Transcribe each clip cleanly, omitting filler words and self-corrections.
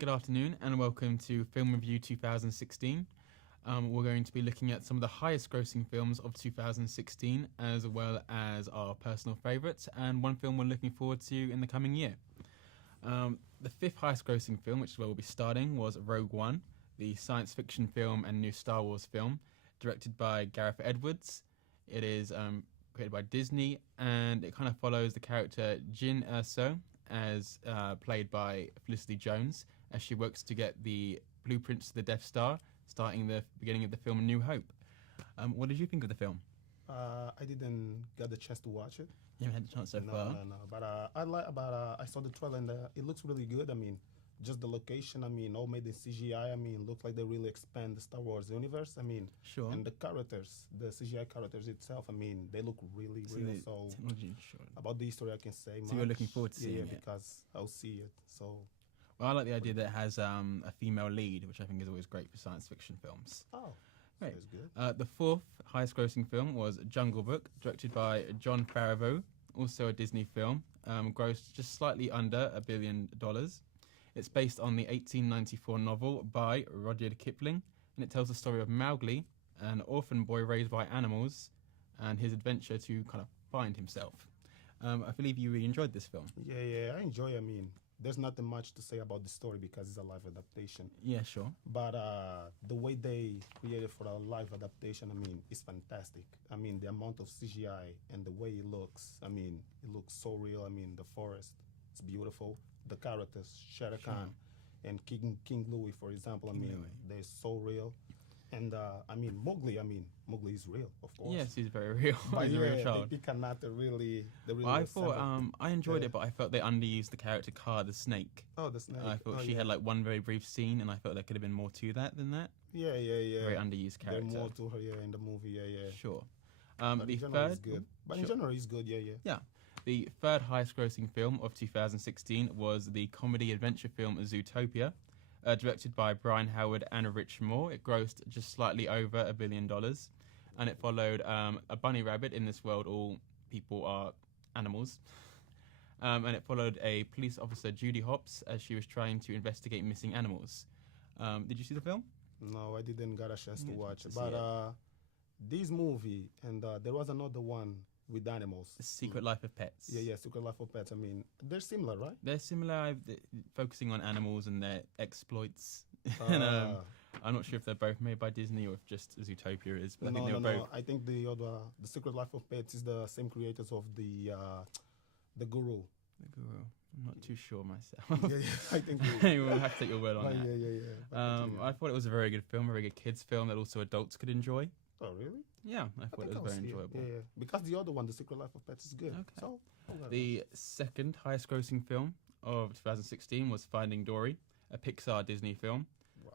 Good afternoon and welcome to Film Review 2016. We're going to be looking at some of the highest grossing films of 2016 as well as our personal favourites and one film we're looking forward to in the coming year. The fifth highest grossing film, which is where we'll be starting, was Rogue One, the science fiction film and new Star Wars film, directed by Gareth Edwards. It is created by Disney and it kind of follows the character Jyn Erso, as played by Felicity Jones, as she works to get the blueprints to the Death Star, starting the beginning of the film New Hope. What did you think of the film? I didn't get the chance to watch it. You haven't had the chance so far? No. But I saw the trailer and it looks really good. I mean, just the location. I mean, all made in CGI. I mean, look like they really expand the Star Wars universe. I mean, sure. And the characters, the CGI characters itself. I mean, they look really real. So technology, sure. About the history, I can say. So you're looking forward to seeing it? Yeah, because I'll see it. So. Well, I like the idea that it has a female lead, which I think is always great for science fiction films. Oh, right. That's good. The fourth highest grossing film was Jungle Book, directed by Jon Favreau, also a Disney film, grossed just slightly under $1 billion. It's based on the 1894 novel by Rudyard Kipling, and it tells the story of Mowgli, an orphan boy raised by animals, and his adventure to kind of find himself. I believe you really enjoyed this film. Yeah, I enjoy. I mean, there's nothing much to say about the story because it's a live adaptation. Yeah, sure. But the way they created for a live adaptation, I mean, is fantastic. I mean, the amount of CGI and the way it looks, I mean, it looks so real. I mean, the forest, it's beautiful. The characters, Shere Khan and King Louis, for example, I mean, they're so real. And I mean, Mowgli is real, of course. Yes, he's very real. But he's a real child. They cannot really. I thought I enjoyed it, but I felt they underused the character Kaa, the snake. Oh, the snake. I thought she had like one very brief scene, and I felt there could have been more to that than that. Yeah. Very underused character. There's more to her, in the movie, yeah. Sure. The third is good. But in general, it's good, yeah. Yeah. The third highest grossing film of 2016 was the comedy adventure film Zootopia, directed by Brian Howard and Rich Moore. It grossed just slightly over $1 billion, and it followed a bunny rabbit. In this world, all people are animals. And it followed a police officer, Judy Hopps, as she was trying to investigate missing animals. Did you see the film? No, I didn't get a chance to watch it. But this movie, and there was another one with animals. The Secret Life of Pets. Yeah, Secret Life of Pets. I mean, they're similar, right? They're similar, focusing on animals and their exploits. And, I'm not sure if they're both made by Disney or if just Zootopia is, but I think they were both. I think the Secret Life of Pets is the same creators of the Guru. The Guru. I'm not too sure myself. Yeah, I think we'll have to take your word on that. Yeah. I thought it was a very good film, a very good kids film that also adults could enjoy. Oh, really? Yeah, I thought it was very enjoyable. Yeah, because the other one, The Secret Life of Pets, is good. Okay. So, the second highest grossing film of 2016 was Finding Dory, a Pixar Disney film.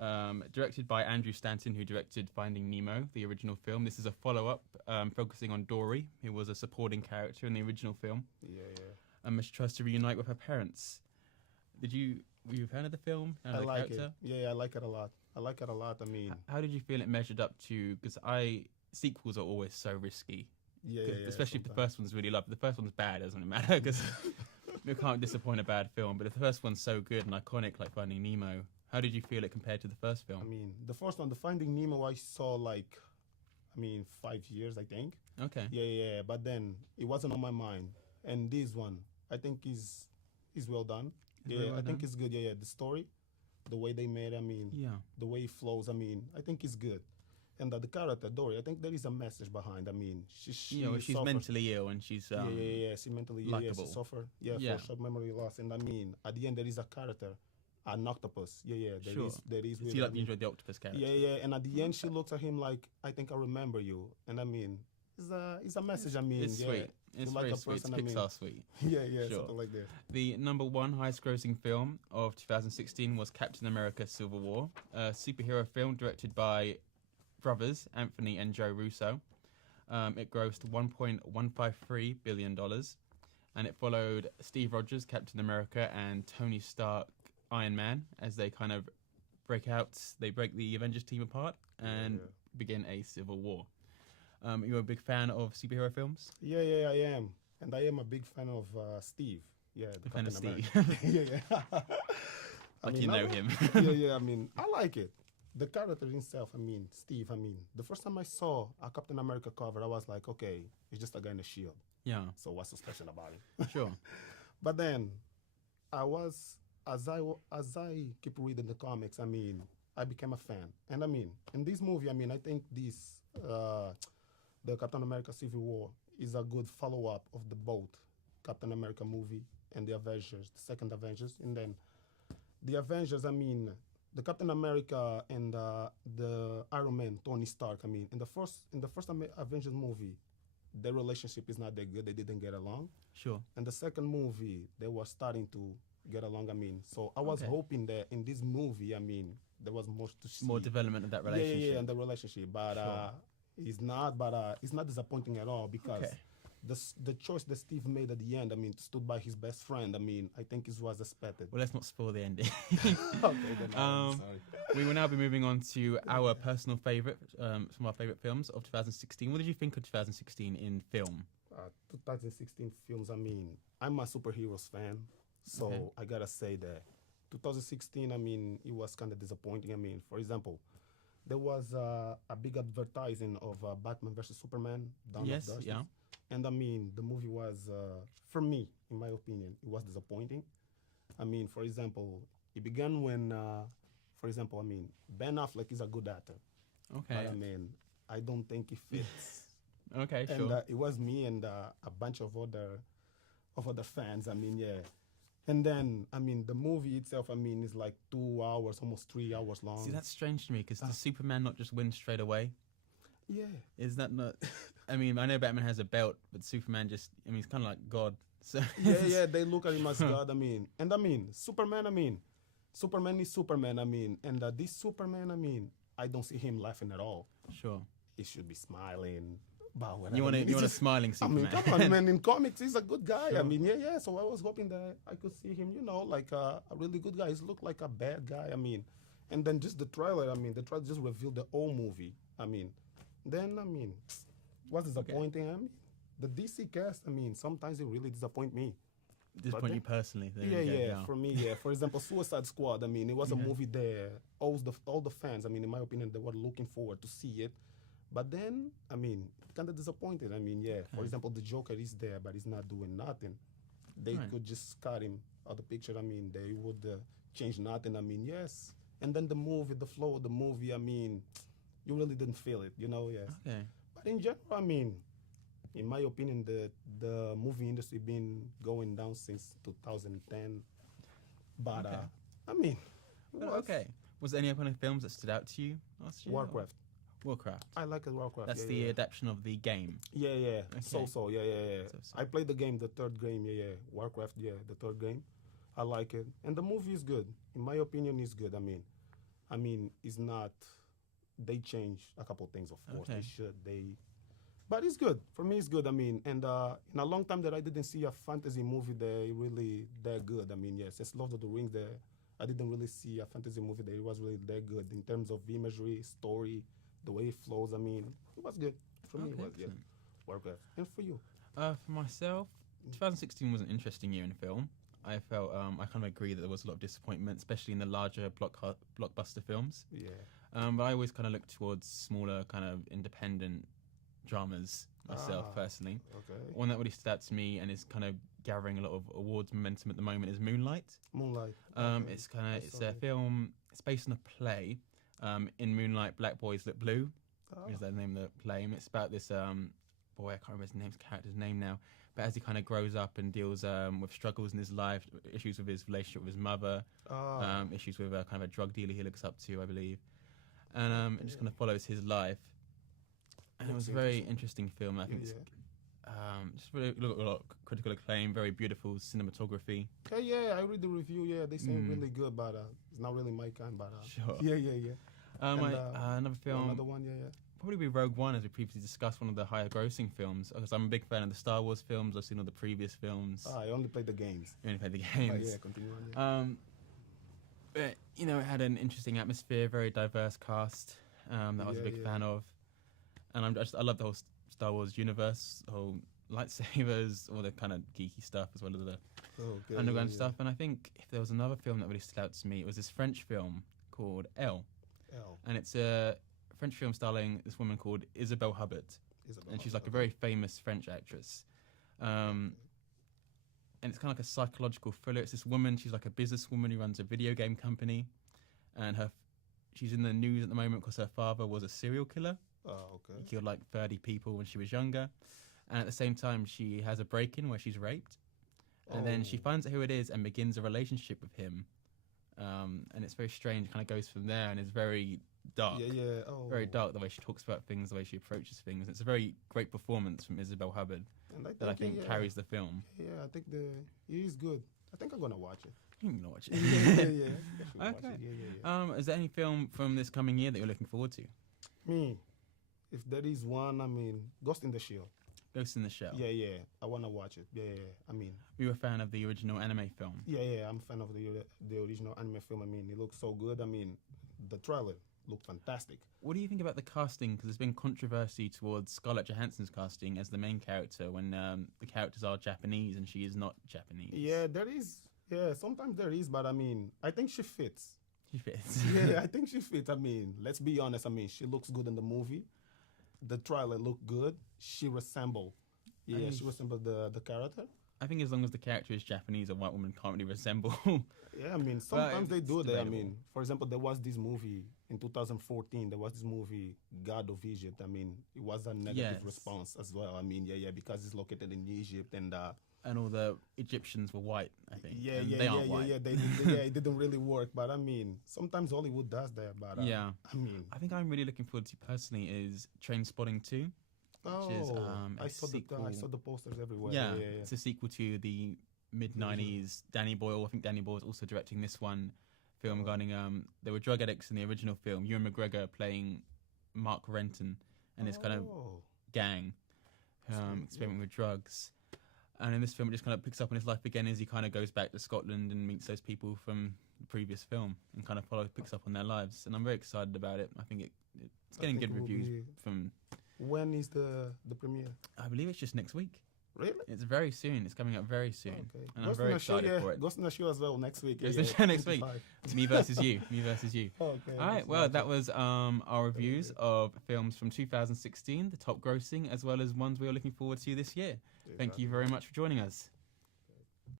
Wow. Directed by Andrew Stanton, who directed Finding Nemo, the original film. This is a follow-up focusing on Dory, who was a supporting character in the original film. Yeah. And she tries to reunite with her parents. Were you a fan of the film? I like it. Yeah, I like it a lot. I mean, how did you feel it measured up to? Because sequels are always so risky. Yeah. Especially if the first one's really loved. If the first one's bad, doesn't matter because you can't disappoint a bad film. But if the first one's so good and iconic, like Finding Nemo, how did you feel it compared to the first film? I mean, the first one, the Finding Nemo, I saw 5 years, I think. Okay. Yeah. But then it wasn't on my mind, and this one, I think is well done. I think it's good. Yeah. The story, the way they made, I mean, the way it flows, I mean, I think it's good. And the character, Dory, I think there is a message behind. I mean, she's mentally ill and she's she's mentally ill. Yeah, she suffered for short memory loss. And I mean, at the end there is a character, an octopus. Yeah. There is. So you enjoyed the octopus character? Yeah. And at the end she looks at him like, I think I remember you. And I mean, it's a message. I mean, it's sweet. It's very sweet. It's Pixar sweet. Yeah, sure. Something like that. The number one highest grossing film of 2016 was Captain America Civil War, a superhero film directed by brothers Anthony and Joe Russo. It grossed $1.153 billion, and it followed Steve Rogers, Captain America, and Tony Stark, Iron Man, as they kind of break the Avengers team apart and begin a civil war. You're a big fan of superhero films? Yeah, I am. And I am a big fan of Steve. Yeah, the fan of Steve. Yeah. Like you know him. Yeah. I mean, I like it. The character himself. I mean, Steve. I mean, the first time I saw a Captain America cover, I was like, okay, it's just a guy in a shield. Yeah. So what's so special about him? Sure. But then, as I keep reading the comics, I mean, I became a fan. And I mean, in this movie, I mean, I think the Captain America Civil War is a good follow-up of the both Captain America movie and the Avengers, the second Avengers. And then the Avengers, I mean, the Captain America and the Iron Man, Tony Stark. I mean, in the first Avengers movie, their relationship is not that good. They didn't get along. Sure. And the second movie, they were starting to get along. I mean, so I was hoping that in this movie, I mean, there was more to see. More development of that relationship. Yeah, and the relationship. But it's not. But it's not disappointing at all because the choice that Steve made at the end, I mean, stood by his best friend. I mean, I think it was expected. Well, let's not spoil the ending. Okay, then I'm sorry. We will now be moving on to our personal favourite, some of our favourite films of 2016. What did you think of 2016 in film? 2016 films, I mean, I'm a superheroes fan, so I gotta say that 2016, I mean, it was kind of disappointing. I mean, for example, there was a big advertising of Batman versus Superman, Dawn of Justice. Yeah. And I mean, the movie was, for me, in my opinion, it was disappointing. I mean, for example, it began when, for example, I mean, Ben Affleck is a good actor. Okay. But I mean, I don't think he fits. Okay, And sure. it was me and a bunch of other fans. I mean, yeah. And then, I mean, the movie itself, I mean, is like 2 hours, almost 3 hours long. See, that's strange to me because does Superman not just win straight away? Yeah. Is that not? I mean, I know Batman has a belt, but Superman just, I mean, he's kind of like God. So Yeah, they look at him as God, I mean. And I mean, Superman is Superman, I mean. And this Superman, I mean, I don't see him laughing at all. Sure. He should be smiling. But whatever. You want a smiling Superman? I mean, come on, man. In comics, he's a good guy. Sure. I mean, yeah. So I was hoping that I could see him, like a really good guy. He looked like a bad guy. I mean, and then just the trailer. I mean, the trailer just revealed the whole movie. I mean, then what's disappointing? I mean, the DC cast. I mean, sometimes they really disappoint me. Disappoint you personally? Yeah. For me, yeah. For example, Suicide Squad. I mean, it was a movie that all the fans. I mean, in my opinion, they were looking forward to see it. But then, I mean, kind of disappointed. I mean, yeah. For example, the Joker is there, but he's not doing nothing. They could just cut him out of the picture. I mean, they would change nothing. I mean, yes. And then the movie, the flow of the movie, I mean, you really didn't feel it, yes. Okay. But in general, I mean, in my opinion, the movie industry been going down since 2010. But, I mean... Was there any kind of films that stood out to you last year? Warcraft. I like Warcraft. That's the adaptation of the game. Yeah. Okay. So, yeah. So. I played the game, the third game, yeah. Warcraft, the third game. I like it. And the movie is good. In my opinion, it's good. I mean, it's not... They changed a couple things, of course. They should. But it's good. For me, it's good. I mean, and in a long time that I didn't see a fantasy movie that good. I mean, since Lord of the Rings, I didn't really see a fantasy movie that was really that good in terms of imagery, story, the way it flows. I mean, it was good. For me, it was good. Warcraft. And for you? For myself, 2016 was an interesting year in film. I felt, I kind of agree that there was a lot of disappointment, especially in the larger blockbuster films. Yeah. But I always kind of look towards smaller, kind of independent dramas myself, personally. Okay. One that really stood out to me and is kind of gathering a lot of awards momentum at the moment is Moonlight. It's a film. It's based on a play. In Moonlight, Black Boys Look Blue. Is that the name of the play? And it's about this boy. I can't remember his character's name now. But as he kind of grows up and deals with struggles in his life, issues with his relationship with his mother, issues with kind of a drug dealer he looks up to, I believe. And it just kind of follows his life. And it was a very interesting film. I think it's just really a lot of critical acclaim, very beautiful cinematography. I read the review. Yeah, they say really good, but it's not really my kind. But sure. Yeah. Another film. Another one. Yeah. Probably be Rogue One, as we previously discussed, one of the higher grossing films. Because I'm a big fan of the Star Wars films. I've seen all the previous films. I only played the games. You only played the games. Continue on. But, it had an interesting atmosphere, very diverse cast that I was a big fan of. And I love the whole Star Wars universe, the whole lightsabers, all the kind of geeky stuff as well as the Okay, underground yeah. stuff. And I think if there was another film that really stood out to me, it was this French film called Elle. L. And it's a French film starring this woman called Isabelle Hubbard. Isabel And she's Hubbard, like a very famous French actress. And it's kind of like a psychological thriller. It's this woman, she's like a businesswoman who runs a video game company. And she's in the news at the moment because her father was a serial killer. Oh, okay. He killed like 30 people when she was younger. And at the same time, she has a break-in where she's raped. And then she Oh. finds out who it is and begins a relationship with him. And it's very strange, kind of goes from there, and it's very dark. Yeah, yeah. Oh. Very dark, the way she talks about things, the way she approaches things. It's a very great performance from Isabelle Hubbard And that I think yeah, carries the film. Yeah, I think he is good. I think I'm gonna watch it. You can watch yeah, it. yeah, yeah. I should watch Okay. it. Yeah. Is there any film from this coming year that you're looking forward to? Me, if there is one, I mean, Ghost in the Shell. Ghost in the Shell. Yeah, yeah. I wanna watch it. Yeah, yeah. I mean, Were you a fan of the original anime film? yeah. I'm a fan of the original anime film. I mean, it looks so good. I mean, the trailer looked fantastic. What do you think about the casting? Because there's been controversy towards Scarlett Johansson's casting as the main character when the characters are Japanese and she is not Japanese. Yeah, there is. Yeah, sometimes there is, but I mean, I think she fits. She fits. Yeah, I think she fits. I mean, let's be honest. I mean, she looks good in the movie. The trailer looked good. She resembled. Yeah, she resembled the character. I think as long as the character is Japanese, a white woman can't really resemble. Yeah, I mean, sometimes they it's do that. I debatable. mean, for example, there was this movie in 2014. There was this movie, God of Egypt. I mean, it was a negative Yes. response as well. I mean, yeah, because it's located in Egypt and And all the Egyptians were white, I think. yeah, and yeah, they yeah, aren't yeah, white. yeah. Yeah, it didn't really work. But I mean, sometimes Hollywood does that. But Yeah. I mean, I think I'm really looking forward to personally is Train Spotting 2. Which is, I a saw sequel. I saw the posters everywhere. Yeah, Yeah. it's a sequel to the mid-90s Danny Boyle. I think Danny Boyle is also directing this one film regarding there were drug addicts in the original film. Ewan McGregor playing Mark Renton and his kind of Oh. gang experimenting with drugs. And in this film, it just kind of picks up on his life again as he kind of goes back to Scotland and meets those people from the previous film and kind of picks up on their lives. And I'm very excited about it. I think it's getting think good it will reviews be- from. When is the premiere? I believe it's just next week. Really? It's very soon. It's coming up very soon. Okay. And I'm very excited for it. Ghost in the Shell as well next week. Ghost in the Shell next week. 25. Me versus you. Me versus you. Okay. All right. let's Well, watch that it. was our reviews of films from 2016, the top grossing, as well as ones we are looking forward to this year. Thank you very much for joining us.